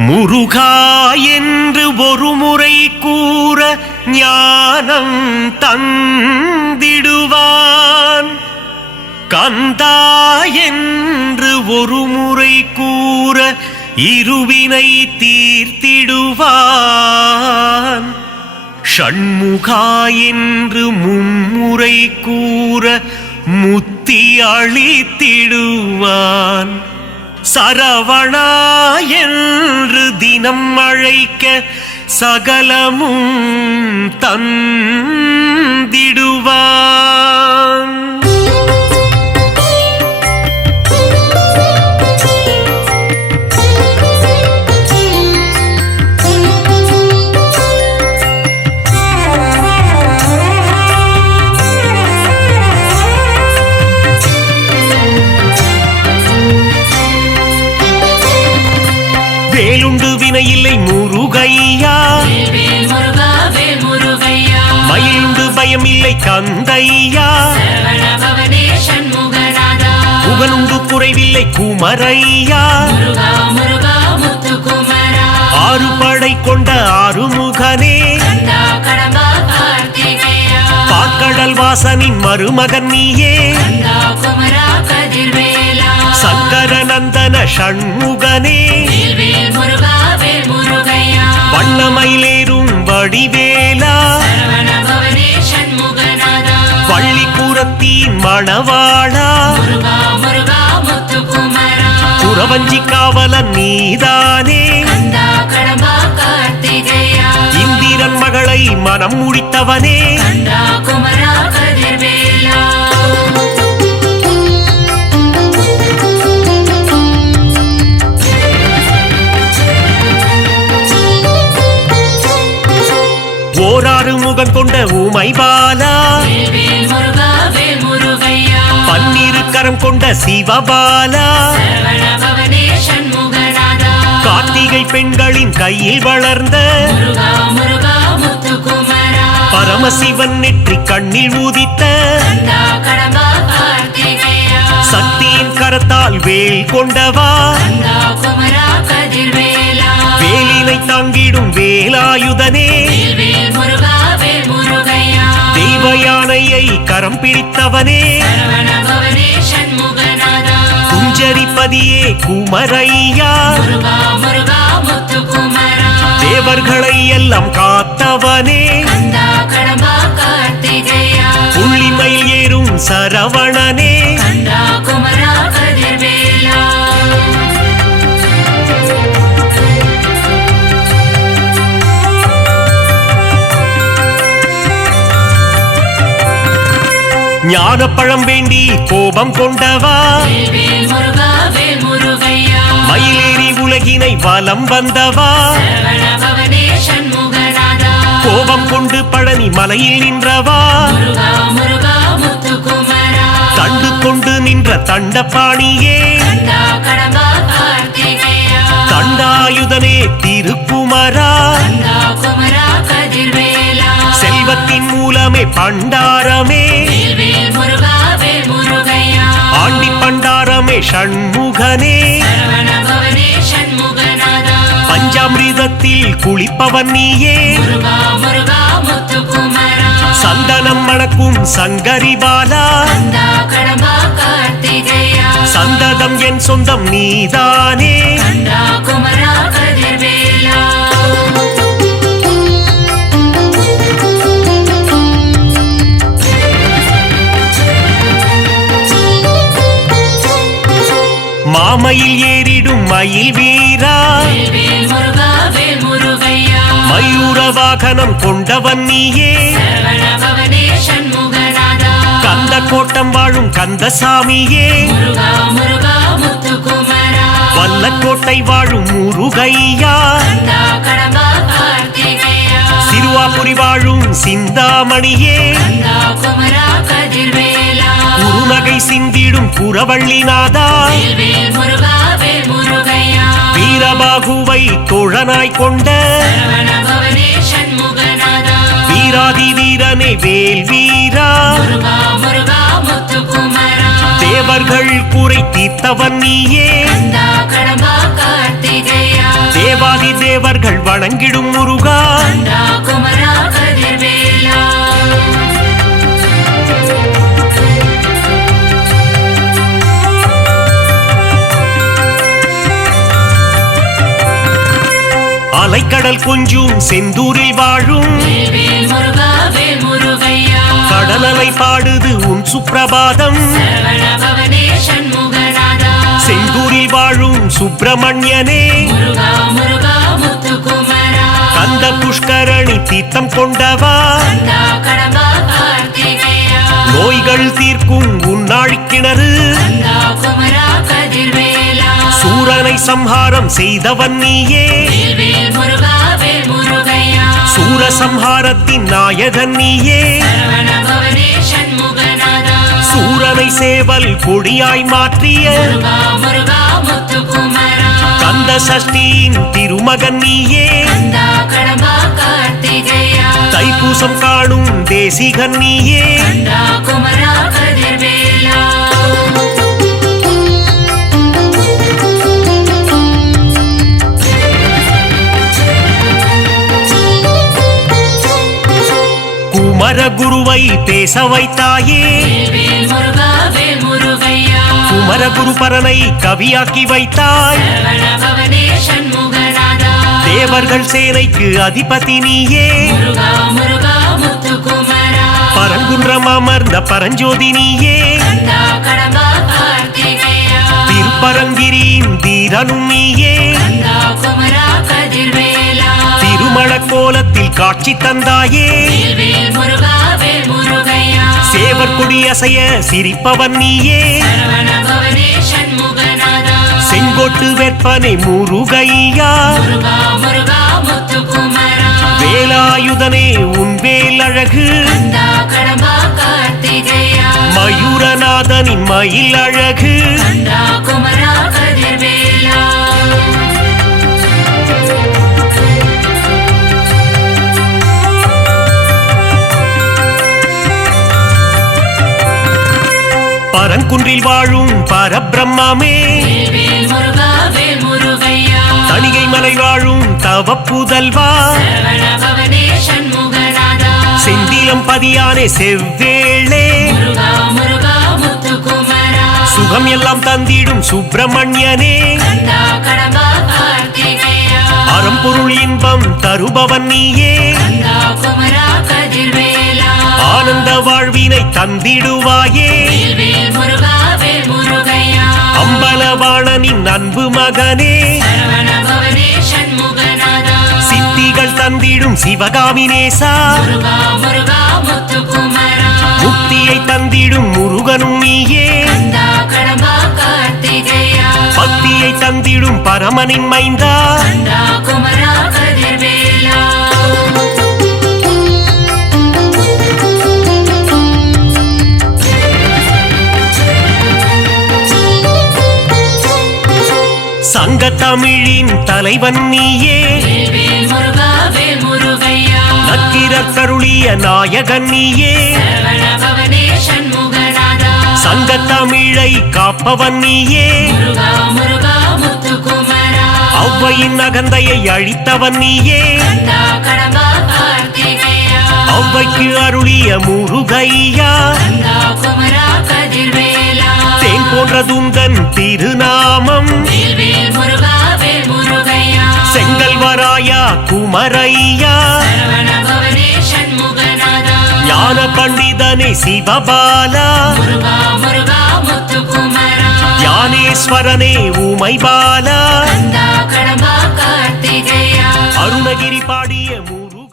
முருகா என்று ஒரு முறை கூற ஞானம் தந்திடுவான். கந்தா என்று ஒரு முறை கூற இருவினை தீர்த்திடுவான். ஷண்முகா என்று மும்முறை கூற முத்தி அழித்திடுவான். சரவணா என்று தினம் அழைக்க சகலமும் தன் தந்தையா? கந்தையா சரவண புகழுண்டு குறைவில்லை குமரையா? ஆறு படை கொண்ட ஆறுமுகனே? பாக்கடல் வாசனின் மருமகன் நீயே? சங்கர நந்தன ஷண்முகனே வண்ணமயிலேறும் வடிவேலா? பள்ளிக்கூரத்தின் மணவாளா. புறவஞ்சி காவலன் நீதானே. இந்திரன் மகளை மனம் முடித்தவனே. ஓராறு முகம் கொண்ட ஊமை கரம் கொண்ட சிவபாலா. கார்த்திகை பெண்களின் கையில் வளர்ந்த பரமசிவன் நெற்றி கண்ணில் ஊதித்த சக்தியின் கரத்தால் வேல் கொண்டவா. வேலினை தாங்கிடும் வேலாயுதனே. வேல் யானையை கரம் பிடித்தவனே குஞ்சரிப்பதியே குமரையா தேவர்களை எல்லாம் காத்தவனே. புள்ளிமயில் ஏறும் சரவணனே. ஞானப்பழம் வேண்டி கோபம் கொண்டவா? மயிலேறி உலகினை வலம் வந்தவா? கோபம் கொண்டு பழனி மலையில் நின்றவா? தண்டு கொண்டு நின்ற தண்டபாணியே? தண்டாயுதனே திருக்குமரா? பண்டாரமே. ஆண்டி பண்டாரமே ஷண்முகனே பஞ்சாமிரதத்தில் குளிப்பவன் நீயே. சந்தனம் மணக்கும் சங்கரிபாலா கந்தா சந்ததம் என் சொந்தம் நீதானே. குமரா கதிர்வே வாயில் வீரா. மயூர வாகனம் கொண்டவன் நீயே. கந்த கோட்டம் வாழும் கந்தசாமியே முருகா முருகா வல்லக்கோட்டை வாழும் முருகையா. கந்தா சிறுவாபுரி வாழும் சிந்தாமணியே. குருநகை சிந்திடும் புறவள்ளிநாதா. வீரபாகுவை தோழனாய் கொண்ட வீராதி வீரனே வேல் வீரா. தேவர்கள் குறை தீர்த்தவன் நீயே. தேவாதி தேவர்கள் வணங்கிடும் முருகா. குமரா கதிர்வேலா. அலைக்கடல் கொஞ்சும் செந்தூரில் வாழும். வேல் கடலலை பாடுது உன் சுப்பிரபாதம். செந்தூரில் வாழும் சுப்பிரமணியனே. அந்த கந்த புஷ்கரணி தீர்த்தம் கொண்டவா. நோய்கள் தீர்க்கும் உன்னாழ் கிணறு சூரனை சம்ஹாரம் செய்தவன் நீயே. சூர சம்ஹாரத்தின் நாயகன் நீயே. சூரனை சேவல் கொடியாய் மாற்றிய. கந்த சஷ்டியின் திருமகன் நீயே. தைப்பூசம் காணும் தேசிகன் நீயே. குமர குருவை பேச வைத்தாயே வேல் வேல் முருகா வேல் முருகையா குமர குருபரனை கவியாக்கி வைத்தாய். தேவர்கள் சேனைக்கு அதிபதி நீயே. பரங்குன்றம் அமர்ந்த பரஞ்சோதி நீயே. திருப்பரங்கிரியின் தீரனும் நீயே. திருமணக்கோலத்தில் காட்சி தந்தாயே. வேல் சேவர் கொடி அசைய சிரிப்பவன் நீயே. செங்கோட்டு வெப்பனை முருகையா. வேலாயுதனே உன் வேல் அழகு மயூரநாதனின் மயில் அழகு பரங்குன்றில் வாழும் பரபிரம்மாமே. தணிகை மலை வாழும் தவப்புதல்வா. செந்திலம் பதியானே செவ்வேளே. சுகம் எல்லாம் தந்திடும் சுப்பிரமணியனே. அறம்பொருள் இன்பம் தருபவன் நீயே. குமரா கதிர்வேலா ஆனந்த வாழ்வினை தந்திடுவாயே. அம்பலவாணனின் அன்பு மகனே. சித்திகள் தந்திடும் சிவகாமி நேசா முக்தியை தந்திடும் முருகனும் நீயே. பக்தியை தந்திடும் பரமனின் மைந்தா. சங்க தமிழின் தலைவன் நீயே. வேல் நக்கிரர் கருளிய நாயகன் நீயே. சங்க தமிழை காப்பவன் நீயே. ஔவையின் அகந்தையை அழித்தவன் நீயே. ஔவைக்கு அருளிய முருகையா. தேன் போன்ற துங்கன் திருநாமம். முருகையா. செங்கல்வராயா குமரையா. ஞான பண்டிதனே சிவபாலா. ஞானேஸ்வரனே உமை பாலா அருணகிரி பாடிய